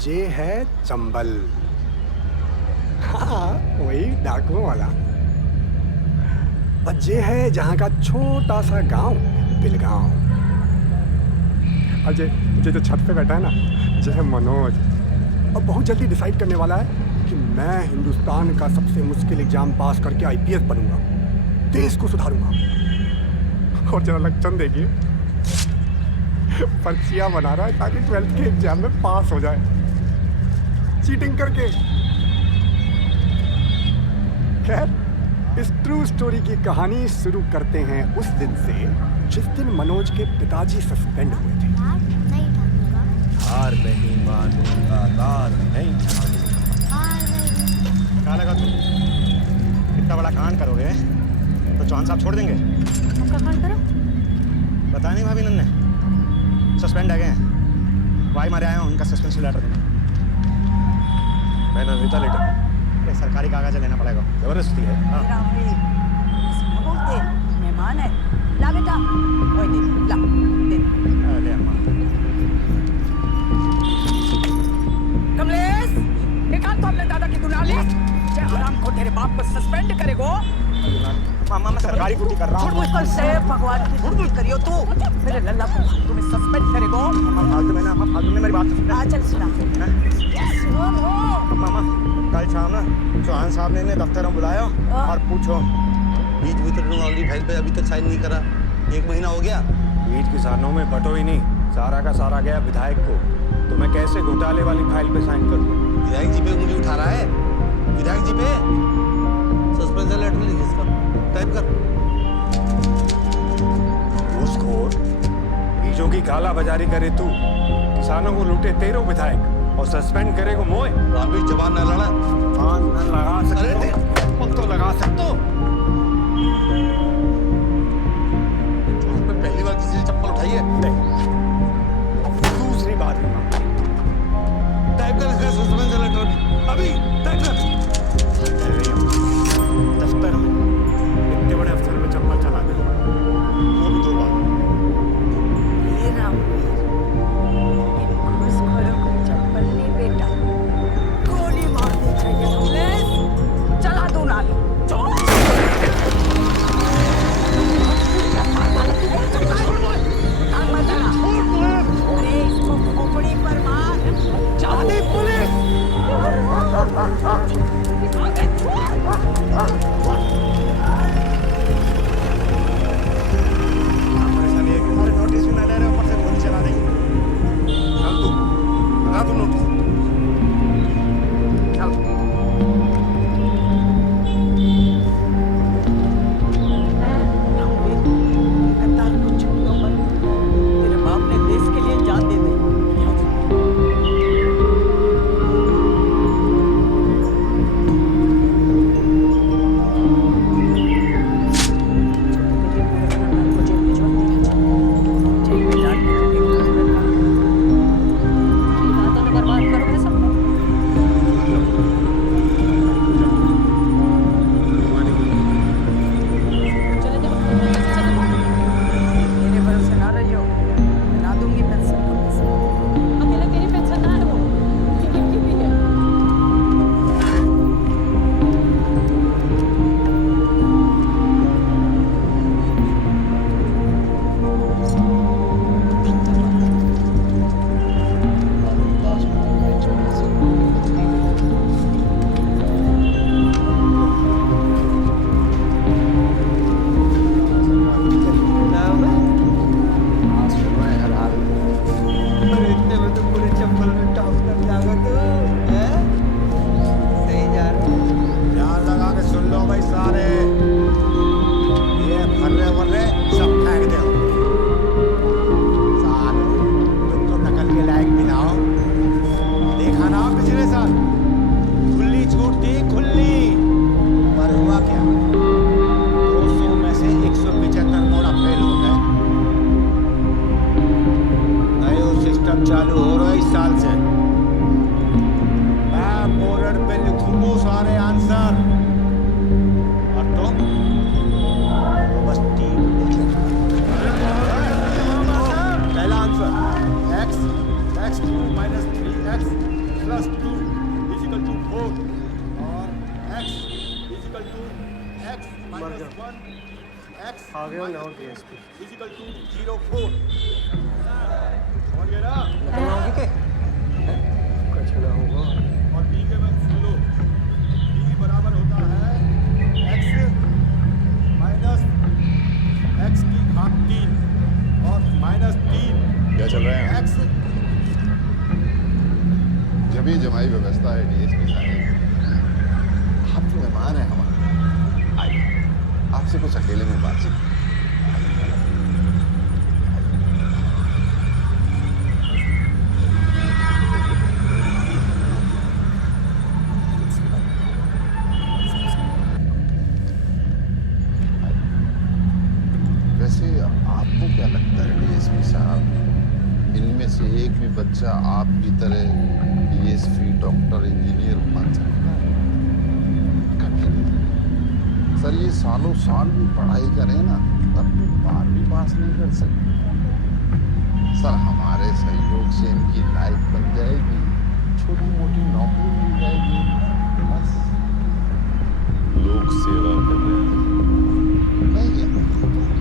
ये है चंबल। हाँ, वही डाकुओं वाला। और ये है जहाँ का छोटा सा गांव, बिलगांव। और ये जो छत पे बैठा है ना, ये है मनोज। और बहुत जल्दी डिसाइड करने वाला है कि मैं हिंदुस्तान का सबसे मुश्किल एग्जाम पास करके आईपीएस बनूंगा, देश को सुधारूंगा। और जरा लक्षण देखिए, पर्चियां बना रहा है ताकि 12th के एग्जाम में पास हो जाए, चीटिंग करके। खैर, इस ट्रू स्टोरी की कहानी शुरू करते हैं उस दिन से जिस दिन मनोज के पिताजी सस्पेंड हुए थे। हार नहीं मानूंगा, हार नहीं मानूंगा। क्या लगा तुम इतना बड़ा कांड करोगे तो चौहान साहब छोड़ देंगे? क्या कांड करो? पता नहीं भाभी नन्ने सस्पेंड आ गए हैं। वाई मारे आया हूँ उनका सस्पेंशन लेटर देने। मैंने देता लेटर। ये सरकारी कागज लेना पड़ेगा। जबरदस्ती है। हाँ। बोलते मेहमान है। ला बेटा, ओए दे, ला दे। ले अम्मा। कमलेश, निकाल तो अपने दादा की दुनाली। क्या हराम को तेरे बाप को सस्पेंड करेगो? मामा मैं सरकारी ड्यूटी कर रहा हूँ। मुझको से भगवान की ड्यूटी करियो तू। मेरे लल्ला को फालतू में सस्पेंड करेगो? अम्मा फालतू में ना, अम्मा फालतू में मेरी बात सुन। आ चल सुना। मामा कल शाम ना चौहान साहब ने इन्हें दफ्तर में बुलाया और पूछो। बीज वितरण वाली फाइल पे अभी तक साइन नहीं करा, 1 महीना हो गया। बीज किसानों में बटो ही नहीं, सारा का सारा गया विधायक को। तो मैं कैसे घोटाले वाली फाइल पे साइन करूं? विधायक जी पे उंगली उठा रहा है। विधायक जी पे सस्पेंशन लेटर लिख इसका, टाइप कर। घूसखोर, बीजों की काला बाजारी करे तू, किसानों को लूटे तेरो विधायक और सस्पेंड करेगा मोए। रामी जवान न लड़ा। हाँ न लगा सकते हो, तो लगा सकते हो। पहली बार किसी ने चप्पल उठाई है? दूसरी बार टाइप कर इसका सस्पेंशन लेटर अभी, टाइप कर। दफ्तर में इतने बड़े अफसर में चप्पल चला दे, वो भी 2 बार। ये रामवीर, इन घूसखोरों को चप्पल नहीं बेटा, गोली मार दे चाहिए। कमलेश, चला दो नाली। अरे इसको खोपड़ी पर मार। चांदी पुलिस। अरे नोटिस भी ना ले रहे, ऊपर से गोली चला देंगे। चल तू, लगा तू नोटिस। तेरे बाप ने देश के लिए जान दे दी। प्लस 2 इजिकल टू 4 और x equal to x minus 1 x आगे और लाओ डीएसपी इजिकल टू 0 4 और ये ना होगी के कुछ ना होगा और b के बाद सुन लो b बराबर होता है x माइनस x की घात 3 और माइनस 3 क्या चल रहा है x जमी जमाई व्यवस्था है डीएसपी साहब। आप तो मेहमान हैं हमारे, आइए आपसे कुछ अकेले में बातचीत। वैसे आपको क्या लगता है डीएसपी साहब, इनमें से एक भी बच्चा आपकी तरह डीएसपी डॉक्टर इंजीनियर बन सकता है? कभी नहीं सर। ये सालों साल भी पढ़ाई करें ना तब भी 12वीं पास नहीं कर सकते सर। हमारे सहयोग से इनकी लाइफ बन जाएगी, छोटी मोटी नौकरी मिल जाएगी, बस। लोग सेवा कर रहे हैं। नहीं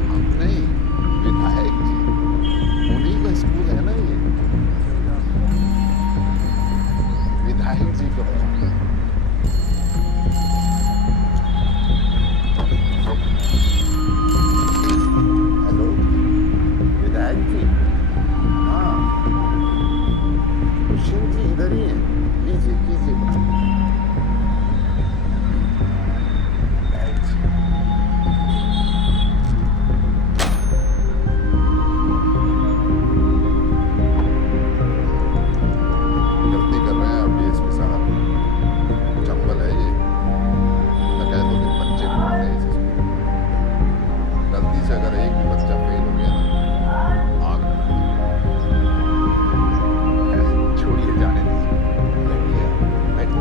हम नहीं, विधायक जी, उन्हीं का स्कूल है ना ये। विधायक जी का हेलो विधायक जी। हाँ दुष्यंत जी इधर ही हैं, लीजिए कीजिए बात। विधायक जी गलती कर रहे हैं आप डीएसपी साहब, चंबल है ये, डकैतों के बच्चे पढ़ते हैं इस स्कूल में। गलती से अगर एक भी बच्चा फेल हो गया ना आग लग जाएगी। छोड़िए जाने दीजिए, बैठिए बैठिए।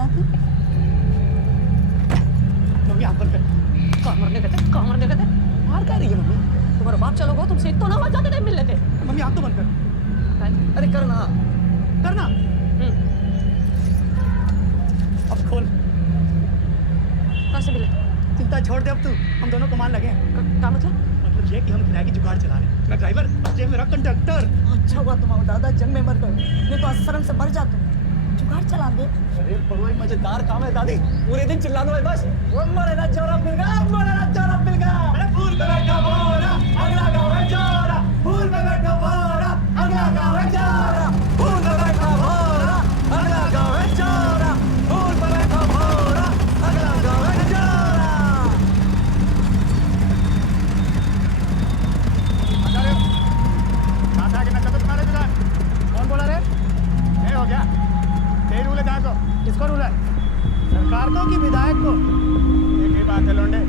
चला दी। मम्मी हाथ बंद कर। कहाँ मरने गए थे? मार क्या रही है मम्मी? तुम्हारा बाप चलो गो, तुमसे तो ना हो जाते नहीं मिलने थे। मम्मी हाथ तो बंद कर। अरे करना। करना। अब खोल। कहाँ से मिले? चिंता छोड़ दे अब तू, हम दोनों कमाल लगे हैं। क्या मतलब? मतलब ये कि हम किराए की जुगाड़ चला रहे हैं। मैं ड्राइवर, बच्चे मेरा कंडक्टर। अच्छा हुआ तुम्हारा दादा जंग में मर गए, नहीं तो शर्म से मर जाते। जुगाड़ चला दे। अरे बड़ा मजेदार काम है दादी, पूरे दिन चिल्लाना है बस। वो मरेगा चोरा मिलगा, मरेगा चोरा मिलगा। अरे फूल पे बैठा बोरा, अगला गाँव है चोरा। फूल पे बैठा बोरा, अगला गाँव है चोरा। फूल पे बैठा बोरा, अगला गाँव है चोरा। फूल पे बैठा बोरा, अगला गाँव है चोरा। आजा रे, साथ आके मैं चलता तुम्हारे दुकान। कौन बोला रे? ये हो गया। तेरी रूल है जहाँ को, किसको रूल है? सरकार को कि विधायक को? एक ही बात है लोंडे,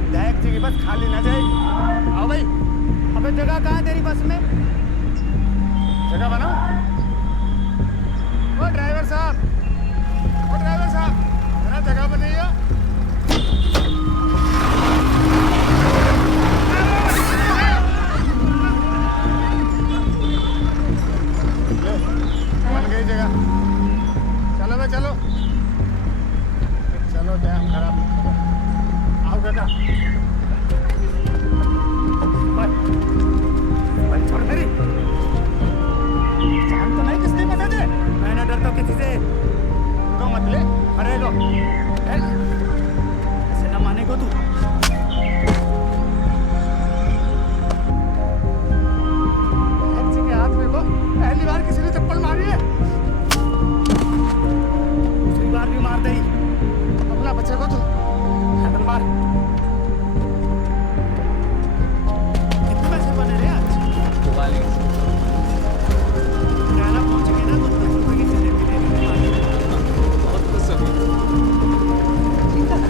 विधायक जी की बस खाली न जाए। आओ भाई, अबे जगह कहाँ है तेरी बस में? जगह बनाओ। ओ ड्राइवर साहब, जरा जगह बनाइए। बन गई जगह। चलो बे चलो, टाइम खराब मत करो। आओ बेटा, भाई छोड़ मेरी जान तो नहीं किसने बता दे। मैं नहीं डरता किसी से। तो मत ले, अरे लो ऐसे ना मानेगो तू। किसी के हाथ में को पहली बार किसी ने चप्पल मारी है, दूसरी बार भी मार दे। अपना बच्चे को तू हैदर मार। कितने पैसे बने रे आज? 44। गाना पहुंच गए ना तो 10 रुपए की जलेबी ले लेने वाले। बहुत खुश हो गई। ठीक है।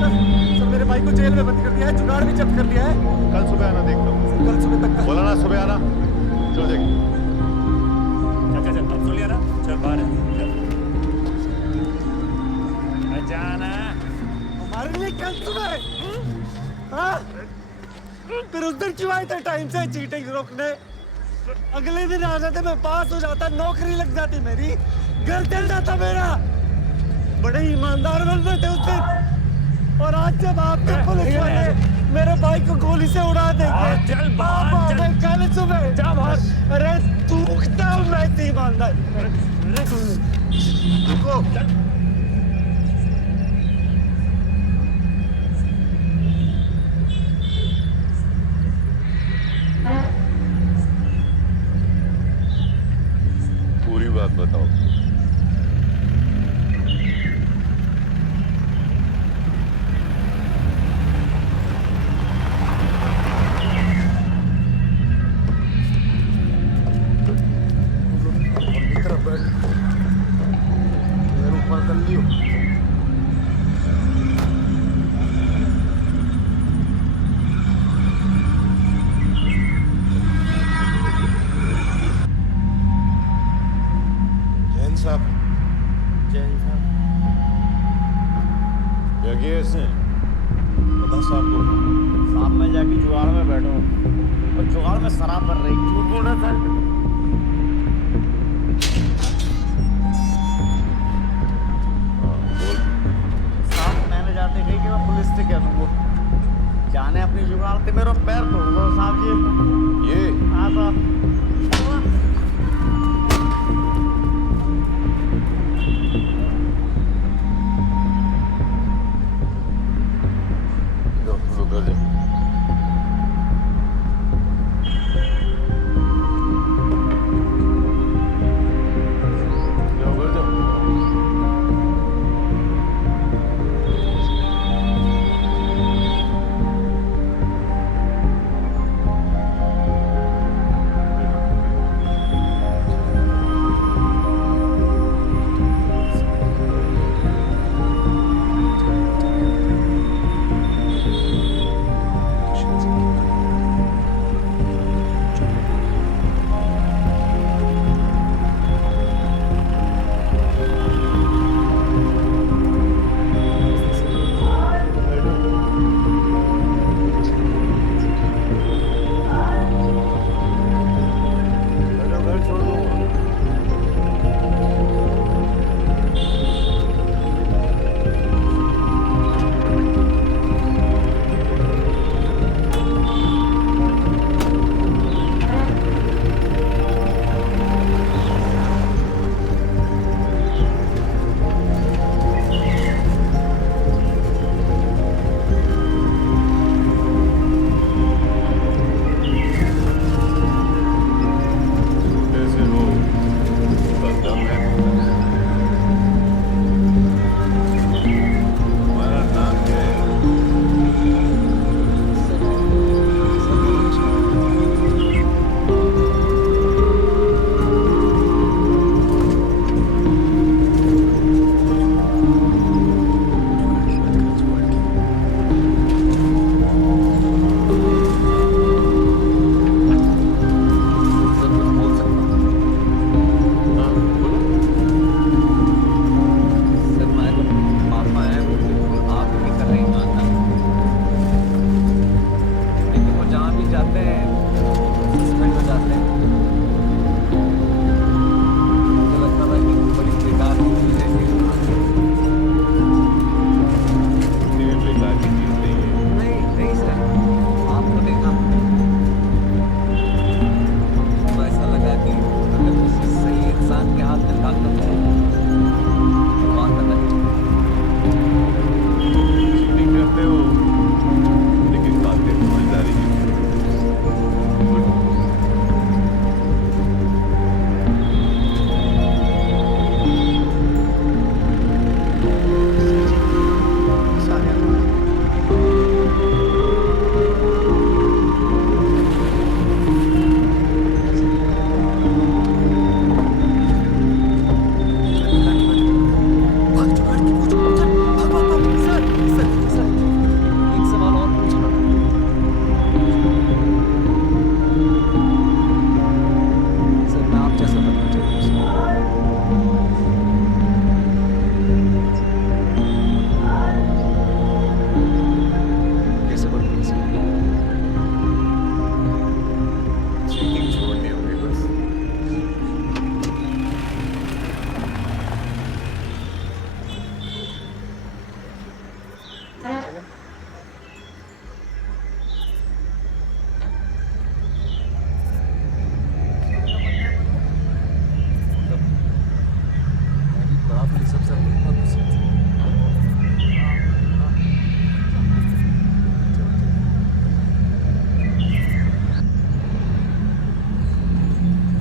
सर मेरे भाई को जेल में बंद कर दिया है, जुगाड़ भी जब्त कर लिया है। कल सुबह आना देखता हूँ। कल सुबह तक का बोला ना सुबह आना। चलो देख। चल अब सुन लिया ना, चल बाहर जाना हमारे लिए कल सुबह। हाँ? फिर उस दिन क्यों आए थे टाइम से चीटिंग रोकने? अगले दिन आ जाते, मैं पास हो जाता, नौकरी लग जाती मेरी, घर चल जाता मेरा। बड़े ईमानदार बन रहे थे उस दिन, और आज जब आपके पुलिस वाले मेरे भाई को गोली से उड़ा देंगे, चल आप बाहर, आओगे कल सुबह। जा बाहर। अरे तू उठता हूँ मैं इतनी ईमानदार। रुको। पूरी बात बताओ। मेरे ऊपर कर लियो। जैन साहब, क्या किया इसने? बता साहब को। साहब मैं जाके जुगाड़ में बैठा हूँ और जुगाड़ में शराब भर रही, झूठ बोल रहा था। बोल। साहब मैंने जाते कही कि मैं पुलिस से कह दूंगा, जाने अपनी जुगाड़ से मेरा पैर तोड़ूंगा साहब जी। ये हाँ साहब। उधर जा। जाओ, उधर जाओ।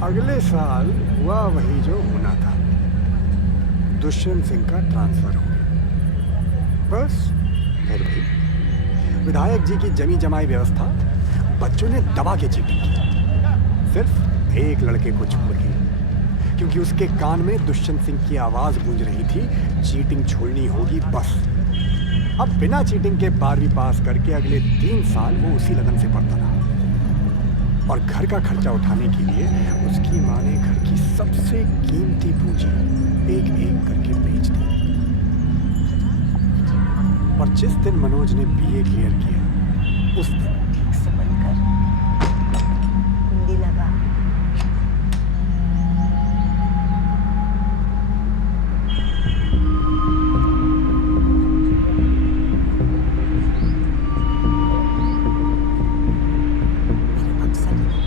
अगले साल हुआ वही जो होना था। दुष्यंत सिंह का ट्रांसफर हो गया। बस फिर भी विधायक जी की जमी जमाई व्यवस्था बच्चों ने दबा के चीटिंग की। सिर्फ एक लड़के को छोड़ के, क्योंकि उसके कान में दुष्यंत सिंह की आवाज गूंज रही थी, चीटिंग छोड़नी होगी बस। अब बिना चीटिंग के 12वीं पास करके अगले 3 साल वो उसी लगन से पढ़ता रहा और घर का खर्चा उठाने के लिए उसकी माँ ने घर की सबसे कीमती पूंजी एक एक करके बेच दी। और जिस दिन मनोज ने बीए क्लियर किया, उस दिन ठीक से बंद कर, कुंडी लगा। मेरे मकसद को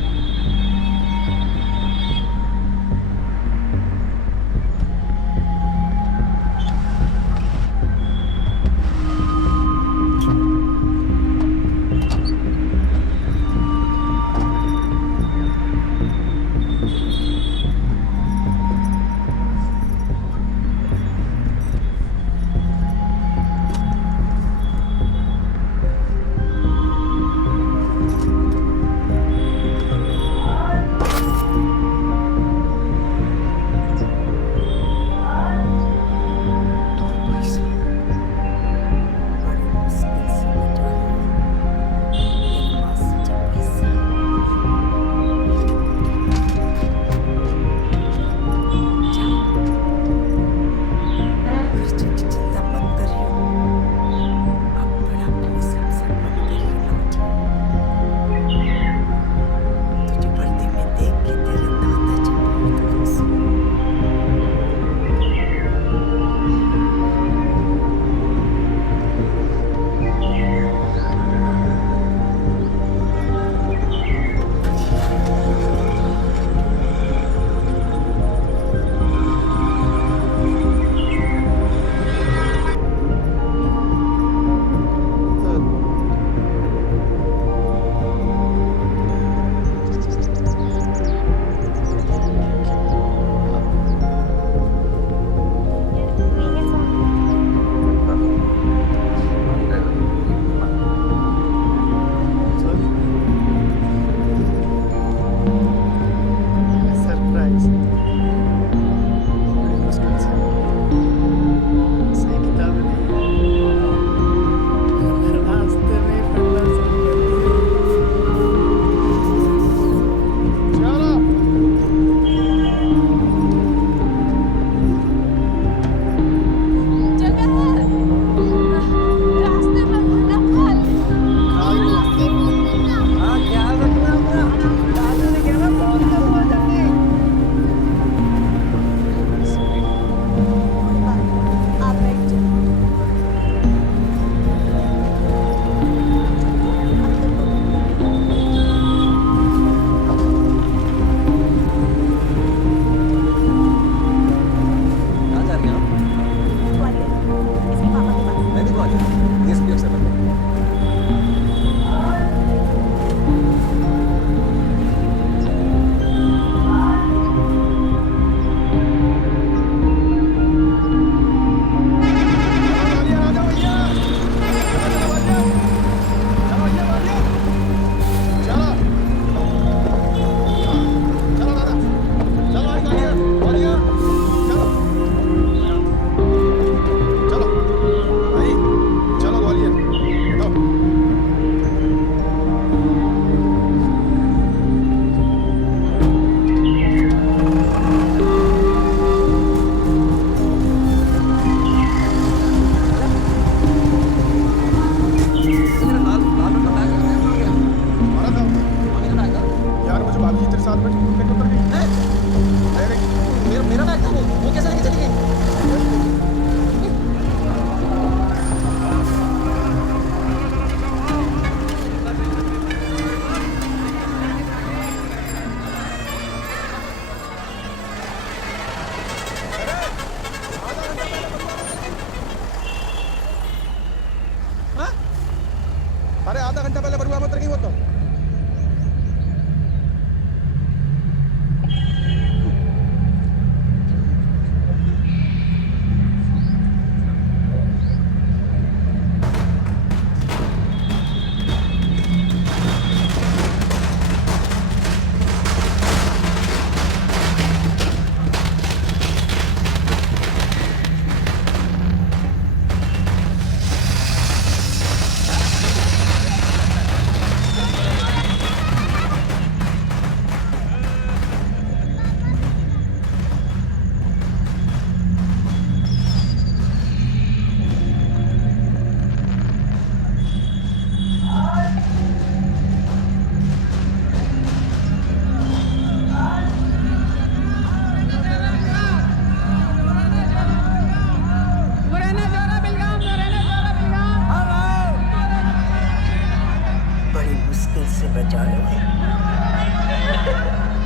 अरे आधा घंटा पहले बरुआ मत रखी वो तो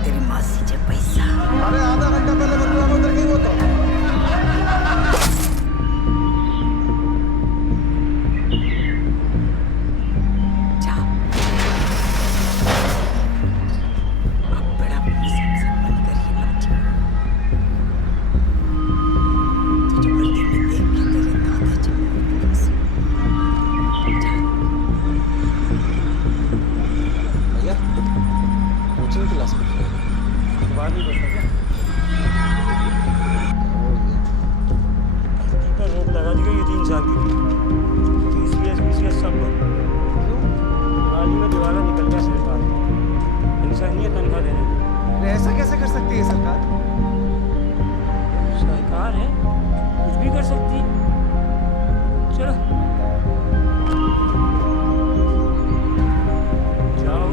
तेरी मासी जे पैसा अरे आधा घंटा पहले बदला उधर गई वो तो जा अब बड़ा सबसे बंद कर ही लौट तुझे वर्दी में देख के तेरे दादाजी जा भैया कोचिंग क्लास में बाहर नहीं बैठा क्या? पर रोक लगा दी गई 3 साल की TCS सब बंद। दिवाली में दिवाला निकल गया सरकार इंसानियत तनख्वाह देने ऐसा कैसे कर सकती है सरकार? सरकार है कुछ भी कर सकती है। चलो जाओ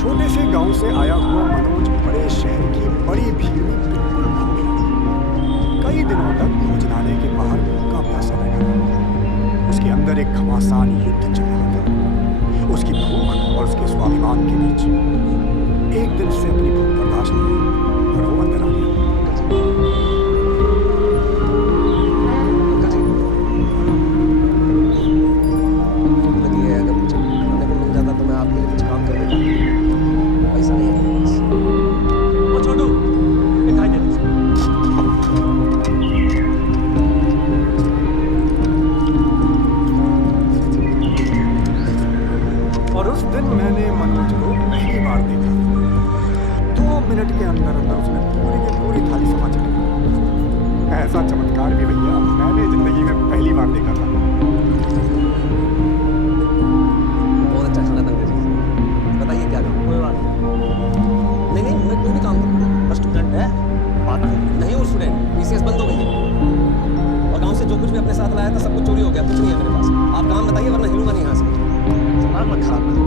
छोटे से गांव से आया हुआ मनोज बड़े शहर की बड़ी भीड़ में बिल्कुल खो गया। कई दिनों तक भोजनालय के बाहर भूखा प्यासा बैठा रहा। उसके अंदर एक घमासान युद्ध चल रहा था, उसकी भूख और उसके स्वाभिमान के बीच। एक दिन से अपनी भूख बर्दाश्त नहीं हुई और वो अंदर आ गया। लगी है अगर मुझे खाने को मिल जाता तो मैं आपके लिए कुछ काम कर देता। पैसा नहीं है मेरे पास। वो छोटू दिखाई दे और उस दिन मैंने मनोज को पहली बार देखा। 2 मिनट के अंदर अंदर उसने पूरी की पूरी थाली समा चली। ऐसा चमत्कार भी भैया मैंने जिंदगी में पहली बार देखा था। बहुत अच्छा खाना था अंग्रेजी। बताइए क्या काम? कोई बात नहीं। नहीं मैं कोई भी काम करूँगा। स्टूडेंट है बात नहीं हूँ स्टूडेंट। TCS बंद हो गई है और गांव से जो कुछ भी अपने साथ लाया था सब कुछ चोरी हो गया। कुछ नहीं है मेरे पास। आप काम बताइए वरना हिलूंगा नहीं यहाँ से। दिमाग मत खराब करो।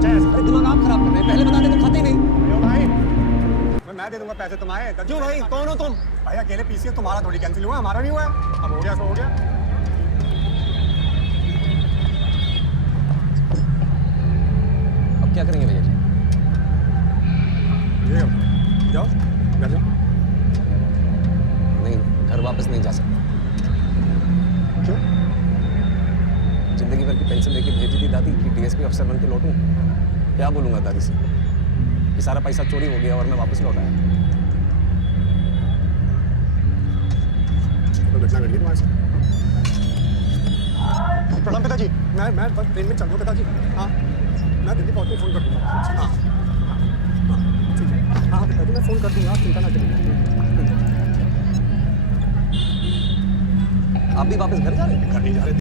अरे दिमाग आप खराब कर रहे हैं। पहले बता दें तो खाते ही नहीं। भाई मैं दे दूंगा पैसे तुम्हारे। क्यों भाई कौन हो तुम? भाई अकेले पीसीए तुम्हारा थोड़ी कैंसिल हुआ, हमारा नहीं हुआ। अब हो गया सो हो गया। अब क्या करेंगे भैया जी? ये जाओ घर जाओ। नहीं घर वापस नहीं जा सकता। क्यों? जिंदगी भर की पेंशन लेके भेजी थी दादी कि DSP अफसर बन के लौटूं। क्या बोलूंगा दादी से कि सारा पैसा चोरी हो गया और मैं वापस लौट आया। तो घटना घटी तुम्हारे साथ। प्रणाम पिताजी। मैं बस ट्रेन में चल रहा हूँ पिताजी। हाँ मैं दिल्ली पहुँच के फ़ोन कर दूँगा। हाँ ठीक है। हाँ पिताजी मैं फ़ोन कर दूँगा, आप चिंता ना करिए। आप भी वापस घर जा रहे हैं? घर नहीं जा रहे।